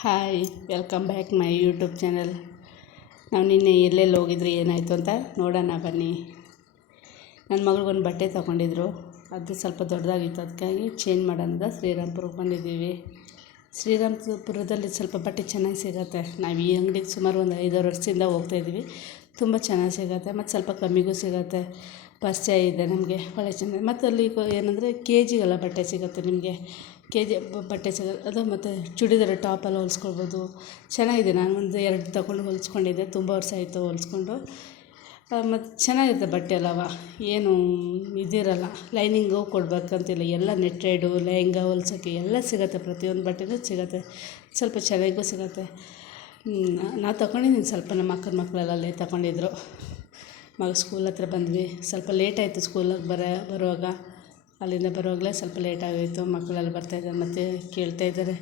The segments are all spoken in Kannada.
Hi, welcome back my YouTube channel. ನಾವು ನಿನ್ನೆ ಎಲ್ಲೆಲ್ಲಿ ಹೋಗಿದ್ರಿ ಏನಾಯಿತು ಅಂತ ನೋಡೋಣ ಬನ್ನಿ. ನನ್ನ ಮಗಳಿಗೊಂದು ಬಟ್ಟೆ ತೊಗೊಂಡಿದ್ರು, ಅದು ಸ್ವಲ್ಪ ದೊಡ್ಡದಾಗಿತ್ತು, ಅದಕ್ಕಾಗಿ ಚೇಂಜ್ ಮಾಡೋಣ ಶ್ರೀರಾಮ್ಪುರಕ್ಕೆ ಬಂದಿದ್ದೀವಿ. ಶ್ರೀರಾಮ್ಪುರದಲ್ಲಿ ಸ್ವಲ್ಪ ಬಟ್ಟೆ ಚೆನ್ನಾಗಿ ಸಿಗುತ್ತೆ. ನಾವು ಈ ಅಂಗಡಿಗೆ ಸುಮಾರು ಒಂದು 5-6 ವರ್ಷದಿಂದ ಹೋಗ್ತಾಯಿದ್ದೀವಿ. ತುಂಬ ಚೆನ್ನಾಗಿ ಸಿಗುತ್ತೆ ಮತ್ತು ಸ್ವಲ್ಪ ಕಮ್ಮಿಗೂ ಸಿಗುತ್ತೆ. ಪರಿಚಯ ಇದೆ ನಮಗೆ, ಒಳ್ಳೆ ಚೆನ್ನಾಗಿ. ಮತ್ತು ಅಲ್ಲಿ ಏನಂದರೆ ಜಿಗೆಲ್ಲ ಬಟ್ಟೆ ಸಿಗುತ್ತೆ ನಿಮಗೆ. ಜಿ ಬಟ್ಟೆ ಸಿಗೋದು ಅದು, ಮತ್ತು ಚೂಡಿದಾರ ಟಾಪೆಲ್ಲ ಹೊಲ್ಸ್ಕೊಳ್ಬೋದು. ಚೆನ್ನಾಗಿದೆ. ನಾನು ಒಂದು 2 ತಗೊಂಡು ಹೊಲ್ಸ್ಕೊಂಡಿದ್ದೆ, ತುಂಬ ವರ್ಷ ಆಯಿತು ಹೊಲ್ಸ್ಕೊಂಡು. ಮತ್ತು ಚೆನ್ನಾಗಿರುತ್ತೆ ಬಟ್ಟೆ ಎಲ್ಲವ, ಏನು ಇದಿರಲ್ಲ, ಲೈನಿಂಗು ಕೊಡಬೇಕಂತಿಲ್ಲ, ಎಲ್ಲ ನೆಟ್ಟೆಡು ಲೆಹಂಗಾ ಹೊಲ್ಸೋಕ್ಕೆ ಎಲ್ಲ ಸಿಗುತ್ತೆ. ಪ್ರತಿಯೊಂದು ಬಟ್ಟೆನೂ ಸಿಗುತ್ತೆ, ಸ್ವಲ್ಪ ಚೆನ್ನಾಗೂ ಸಿಗುತ್ತೆ. ನಾವು ತಗೊಂಡಿದ್ದೀನಿ ಸ್ವಲ್ಪ, ನಮ್ಮ ಅಕ್ಕನ ಮಕ್ಕಳೆಲ್ಲ ಅಲ್ಲೇ ತಗೊಂಡಿದ್ರು. ಮಗ ಸ್ಕೂಲ್ ಹತ್ರ ಬಂದ್ವಿ, ಸ್ವಲ್ಪ ಲೇಟ್ ಆಯಿತು ಸ್ಕೂಲಿಗೆ ಬರುವಾಗ. ಅಲ್ಲಿಂದ ಬರುವಾಗಲೇ ಸ್ವಲ್ಪ ಲೇಟ್ ಆಗೋಯಿತು. ಮಕ್ಕಳೆಲ್ಲ ಬರ್ತಾಯಿದ್ದಾರೆ, ಮತ್ತು ಕೇಳ್ತಾಯಿದ್ದಾರೆ,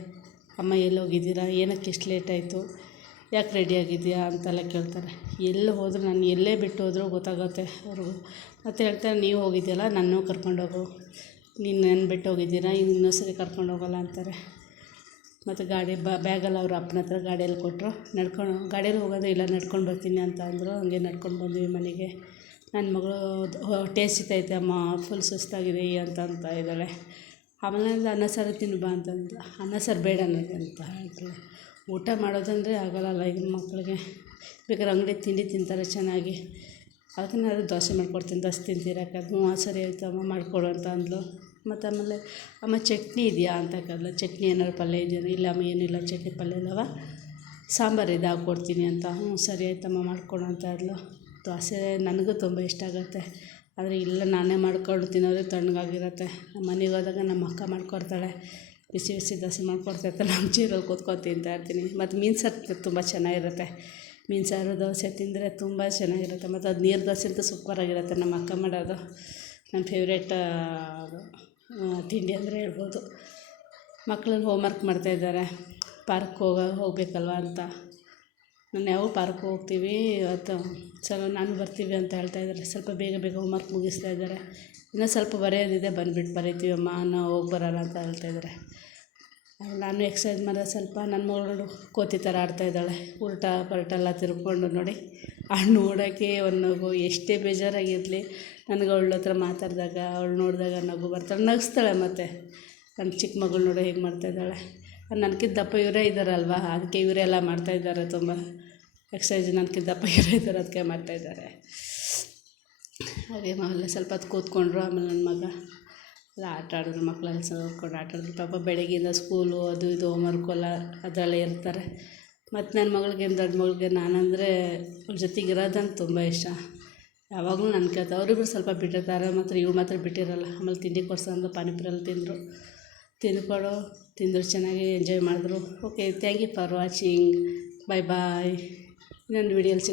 ಅಮ್ಮ ಎಲ್ಲಿ ಹೋಗಿದ್ದೀರಾ, ಏನಕ್ಕೆ ಇಷ್ಟು ಲೇಟ್ ಆಯಿತು, ಯಾಕೆ ರೆಡಿಯಾಗಿದೆಯಾ ಅಂತೆಲ್ಲ ಕೇಳ್ತಾರೆ. ಎಲ್ಲಿ ಹೋದರೂ, ನಾನು ಎಲ್ಲೇ ಬಿಟ್ಟು ಹೋದರೂ ಗೊತ್ತಾಗುತ್ತೆ ಅವ್ರಿಗೂ. ಮತ್ತು ಹೇಳ್ತಾರೆ, ನೀವು ಹೋಗಿದ್ದೀಯಲ್ಲ ನನ್ನೂ ಕರ್ಕೊಂಡೋಗು, ನೀನು ನನ್ನ ಬಿಟ್ಟು ಹೋಗಿದ್ದೀರಾ, ಇನ್ನೊಂದು ಸರಿ ಕರ್ಕೊಂಡೋಗಲ್ಲ ಅಂತಾರೆ. ಮತ್ತು ಬ್ಯಾಗೆಲ್ಲ ಅವ್ರ ಅಪ್ಪನ ಹತ್ರ ಗಾಡಿಯಲ್ಲಿ ಕೊಟ್ಟರು. ಗಾಡಿಯಲ್ಲಿ ಹೋಗೋದು ಇಲ್ಲ, ನಡ್ಕೊಂಡು ಬರ್ತೀನಿ ಅಂತ ಅಂದರು. ಹಂಗೆ ನಡ್ಕೊಂಡು ಬಂದ್ವಿ ಮನೆಗೆ. ನನ್ನ ಮಗಳು ಹೊಟ್ಟೆ ಹಸಿತೈತೆ ಅಮ್ಮ, ಫುಲ್ ಸುಸ್ತಾಗಿದೆ ಅಂತ ಇದ್ದಾಳೆ. ಆಮೇಲೆ ಅನ್ನ ಸಾರು ತಿನ್ನು ಬಾ ಅಂತಂದು, ಅನ್ನ ಸಾರು ಬೇಡ ನನಗೆ ಅಂತ ಹೇಳ್ತಾಳೆ. ಊಟ ಮಾಡೋದಂದರೆ ಆಗೋಲ್ಲ ಈಗಿನ ಮಕ್ಕಳಿಗೆ. ಬೇಕಾದ್ರೆ ಅಂಗಡಿ ತಿಂಡಿ ತಿಂತಾರೆ ಚೆನ್ನಾಗಿ. ಅದಕ್ಕೆ ನಾನು ದೋಸೆ ಮಾಡ್ಕೊಡ್ತೀನಿ, ದೋಸೆ ತಿಂತೀರಕ್ಕ, ಸರಿ ಆಯಿತು ಅಮ್ಮ ಮಾಡಿಕೊಡು ಅಂತ ಅಂದಳು. ಮತ್ತು ಆಮೇಲೆ ಅಮ್ಮ ಚಟ್ನಿ ಇದೆಯಾ ಅಂತ ಕೇಳಿದ್ಲು. ಚಟ್ನಿ ಏನಾದ್ರು ಪಲ್ಯ ಇದೆಯಾ, ಇಲ್ಲ ಅಮ್ಮ ಏನಿಲ್ಲ, ಚಟ್ನಿ ಪಲ್ಯ ಇಲ್ಲವ, ಸಾಂಬಾರು ಇದೆ ಹಾಕ್ಕೊಡ್ತೀನಿ ಅಂತ. ಸರಿ ಆಯ್ತಮ್ಮ ಮಾಡಿಕೊಡು ಅಂತ ಹೇಳಿದ್ಲು. ದೋಸೆ ನನಗೂ ತುಂಬ ಇಷ್ಟ ಆಗುತ್ತೆ, ಆದರೆ ಇಲ್ಲ ನಾನೇ ಮಾಡ್ಕೊಂಡು ತಿನ್ನೋದು ತಣ್ಣಗಾಗಿರುತ್ತೆ. ನಮ್ಮ ಮನೆಗೆ ಹೋದಾಗ ನಮ್ಮ ಅಕ್ಕ ಮಾಡಿಕೊಡ್ತಾಳೆ, ಬಿಸಿ ಬಿಸಿ ದೋಸೆ ಮಾಡಿಕೊಡ್ತಾಯಿರ್ತಾಳೆ, ನಮ್ಮ ಚೇರಲ್ಲಿ ಕೂತ್ಕೊಂಡು ತಿಂತಾಯಿರ್ತೀನಿ. ಮತ್ತು ಮೀನು ಸಾರು ತುಂಬ ಚೆನ್ನಾಗಿರುತ್ತೆ. ಮೀನು ಸಾರು ದೋಸೆ ತಿಂದರೆ ತುಂಬ ಚೆನ್ನಾಗಿರುತ್ತೆ. ಮತ್ತು ಅದು ನೀರು ದೋಸೆ ಅಂತೂ ಸೂಪರಾಗಿರುತ್ತೆ. ನಮ್ಮ ಅಕ್ಕ ಮಾಡೋದು ನನ್ನ ಫೇವ್ರೇಟ್ ತಿಂಡಿ ಅಂದರೆ ಹೇಳ್ಬೋದು. ಮಕ್ಕಳಲ್ಲಿ ಹೋಮ್ವರ್ಕ್ ಮಾಡ್ತಾಯಿದ್ದಾರೆ, ಪಾರ್ಕ್ ಹೋಗಬೇಕಲ್ವ ಅಂತ. ನಾನು ಯಾವ ಪಾರ್ಕ್ ಹೋಗ್ತೀವಿ ಇವತ್ತು, ನಾನು ಬರ್ತೀವಿ ಅಂತ ಹೇಳ್ತಾಯಿದ್ದಾರೆ. ಸ್ವಲ್ಪ ಬೇಗ ಹೋಮ್ವರ್ಕ್ ಮುಗಿಸ್ತಾ ಇದ್ದಾರೆ. ಇನ್ನೂ ಸ್ವಲ್ಪ ಬರೆಯೋದಿದೆ, ಬಂದುಬಿಟ್ಟು ಬರೀತೀವಮ್ಮ, ನಾವು ಹೋಗಿ ಬರೋಲ್ಲ ಅಂತ ಹೇಳ್ತಾಯಿದ್ದಾರೆ. ನಾನು ಎಕ್ಸಸೈಸ್ ಮಾಡಿದೆ ಸ್ವಲ್ಪ. ನನ್ನ ಮಗಳು ಕೋತಿ ಥರ ಆಡ್ತಾಯಿದ್ದಾಳೆ, ಉಲ್ಟಾ ಪಲ್ಟೆಲ್ಲ ತಿರ್ಕೊಂಡು ನೋಡಿ. ನೋಡೋಕ್ಕೆ ಒಂದು ನಗು, ಎಷ್ಟೇ ಬೇಜಾರಾಗಿರಲಿ ನನಗೆ ಅವಳ ಹತ್ರ ಮಾತಾಡಿದಾಗ, ಅವಳು ನೋಡಿದಾಗ ನಗು ಬರ್ತಾಳೆ, ನಗಿಸ್ತಾಳೆ. ಮತ್ತು ನನ್ನ ಚಿಕ್ಕ ಮಗಳು ನೋಡಿ ಹೇಗೆ ಮಾಡ್ತಾಯಿದ್ದಾಳೆ. ನನಗಿಂತ ದಪ್ಪ ಇವರೇ ಇದ್ದಾರಲ್ವ, ಅದಕ್ಕೆ ಇವರೆಲ್ಲ ಮಾಡ್ತಾಯಿದ್ದಾರೆ ತುಂಬ ಎಕ್ಸಸೈಜ್. ನನಗಿಂತ ದಪ್ಪ ಇವರೇ ಇದ್ದಾರೆ, ಅದಕ್ಕೆ ಮಾಡ್ತಾಯಿದ್ದಾರೆ. ಹಾಗೆ ಅಲ್ಲೇ ಸ್ವಲ್ಪ ಹೊತ್ತು ಕೂತ್ಕೊಂಡ್ರು. ಆಮೇಲೆ ನನ್ನ ಮಗ ಎಲ್ಲ ಆಟ ಆಡಿದ್ರು, ಮಕ್ಕಳೆಲ್ಲ ಕೂತ್ಕೊಂಡು ಆಟ ಆಡಿದ್ರು. ಪಾಪ ಬೆಳಗ್ಗೆಯಿಂದ ಸ್ಕೂಲು ಅದು ಇದು ಹೋಮ್ವರ್ಕು ಎಲ್ಲ ಅದರಲ್ಲೇ ಇರ್ತಾರೆ. ಮತ್ತು ನನ್ನ ಮಗಳಿಗೆ, ದೊಡ್ಡ ಮಗಳಿಗೆ ನಾನಂದರೆ ಅವ್ಳ ಜೊತೆಗೆ ಇರೋದಂತ ತುಂಬ ಇಷ್ಟ. ಯಾವಾಗಲೂ ನನ್ನ ಕೇಳ್ತಾರೆ. ಅವರಿಬ್ಬರು ಸ್ವಲ್ಪ ಬಿಟ್ಟಿರ್ತಾರೆ, ಮಾತ್ರ ಇವ್ರು ಮಾತ್ರ ಬಿಟ್ಟಿರಲ್ಲ. ಆಮೇಲೆ ತಿಂಡಿ ಕೊಡ್ಸಂದು ಪಾನಿಪುರಿ ತಿಂದರು, ತಿಂದರು ಚೆನ್ನಾಗಿ ಎಂಜಾಯ್ ಮಾಡಿದ್ರು. Okay, thank you for watching. Bye bye. ಇನ್ನೊಂದು ವೀಡಿಯೋಲಿ